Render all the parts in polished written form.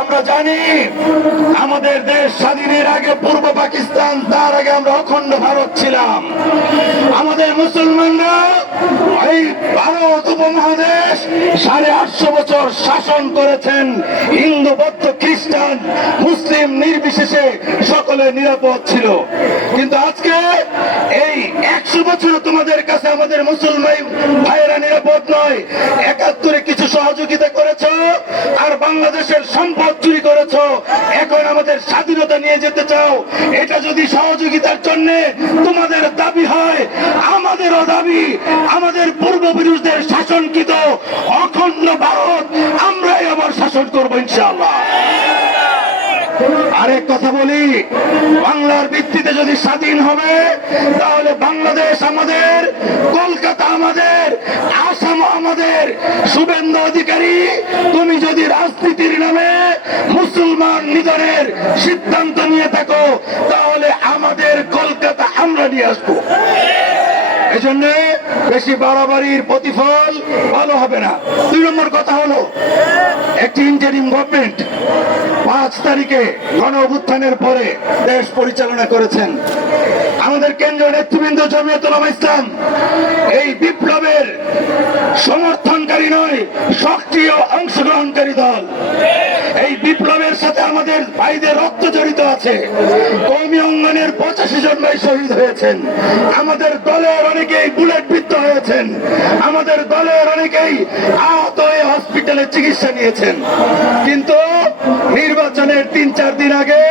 আমরা জানি আমাদের দেশ স্বাধীনের আগে পূর্ব পাকিস্তান, তার আগে আমরা অখণ্ড ভারত ছিলাম। আমাদের মুসলমানরা এই ভারত উপমহাদেশ 850 বছর শাসন করেছেন। হিন্দু, বৌদ্ধ, খ্রিস্টান, মুসলিম নির্বিশেষে সকলে নিরাপদ ছিল। কিন্তু আজকে এই 100 বছর তোমাদের কাছে আমাদের মুসলমান ভাইয়েরা নিরাপদ নয়। 71-এ কিছু সহযোগিতা করেছ আর বাংলাদেশের সম্পদ চুরি করেছ, এখন আমাদের স্বাধীনতা নিয়ে যেতে চাও। এটা যদি সহযোগিতার জন্য তোমাদের দাবি হয়, আমাদেরও দাবি আমাদের পূর্বপুরুষদের শাসনকৃত অখণ্ড ভারত আমরাই আবার শাসন করবো ইনশাআল্লাহ। আরেক কথা বলি, বাংলার ভিত্তিতে যদি স্বাধীন হবে তাহলে বাংলাদেশ আমাদের, কলকাতা আমাদের, আসাম আমাদের। শুভেন্দু অধিকারী, তুমি যদি রাজনীতির নামে মুসলমান নিধনের সিদ্ধান্ত নিয়ে থাকো তাহলে আমাদের কলকাতা আমরা নিয়ে আসবো। এজন্য বেশি বাড়াবাড়ির প্রতিফল ভালো হবে না। 2 নম্বর কথা হলো, একটি ইন্টারিম গভর্নমেন্ট 5 তারিখে গণ অভ্যুত্থানের পরে দেশ পরিচালনা করেছেন। আমাদের কেন্দ্রীয় নেতৃবৃন্দ জমিয়তুল উলামা ইসলাম এই বিপ্লবের সমর্থনকারী নয়, সক্রিয় অংশগ্রহণকারী দল। এই বিপ্লবের সাথে আমাদের ভাইদের রক্ত জড়িত আছে। কওমি অঙ্গনের 85 জন ভাই শহীদ হয়েছেন। আমাদের দলের অনেকেই বুলেট বিদ্ধ হয়েছেন। আমাদের দলের অনেকেই আহত হয়ে হসপিটালে চিকিৎসা নিয়েছেন। কিন্তু নির্বাচনের 3-4 দিন আগে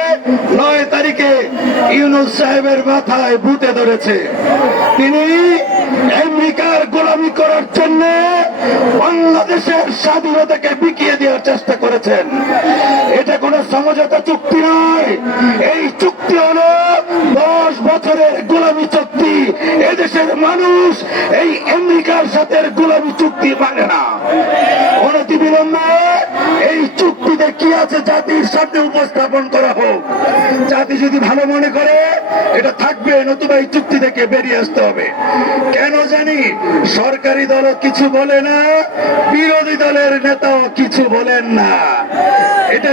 9 তারিখে ইউনূস সাহেবের মাথায় ভূতে ধরেছে। তিনি আমেরিকার গোলামি করার জন্য বাংলাদেশের স্বাধীনতাকে বিকিয়ে দেওয়ার চেষ্টা করেছেন। এটা কোন সমঝোতা চুক্তি নয়, এই চুক্তি হলো 10 বছরের গোলামি চুক্তি। এদেশের মানুষ এই আমেরিকার সাথে গোলামি চুক্তি মানে না। অনতিবিলম্বে এই চুক্তিতে কি আছে জাতির সামনে উপস্থাপন করা হোক। জাতি যদি ভালো মনে করে এটা থাকবে, নতুবা এই চুক্তি থেকে বেরিয়ে আসতে হবে। কেন জানি সরকারি দলও কিছু বলে না, বিরোধী দলের নেতাও কিছু বলেন না। এটা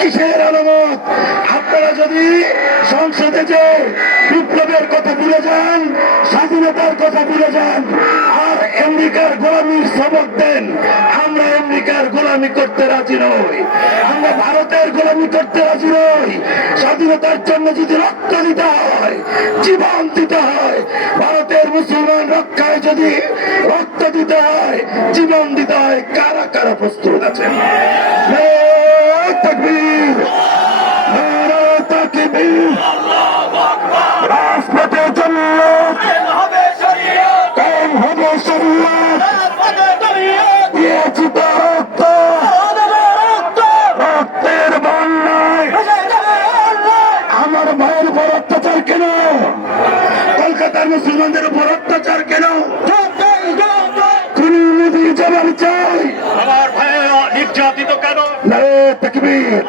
কিসের আলামত? আপনারা যদি সংসদে যে বিপ্লবের কথা ভুলে যান, স্বাধীনতার কথা ভুলে যান আর আমেরিকার গোলামির সবক দেন, আমরা আমেরিকার গোলামি করতে রাজি নই, আমরা ভারতের গোলামি করতে রাজি নই। স্বাধীনতার জন্য যদি রক্ত দিতে হয়, জীবন দিতে হয়, ভারতের মুসলমান রক্ষায় যদি রক্ত দিতে হয়, জীবন দিতে হয়, কারা কারা প্রস্তুত আছেন? তাকবীর, নারে তাকবীর, রাজপথে জন্নত, কায়েম হবে শরিয়ত, দিয়েছি তো রক্ত, রক্তের বন্যায় আমার ভাইয়ের উপর অত্যাচার কেন? কলকাতার মুসলমানদের উপর অত্যাচার কেন? কোন নদীর জবাব চাই, আমার ভাইয়েরা নির্যাতিত কেন? নারে তাকবীর।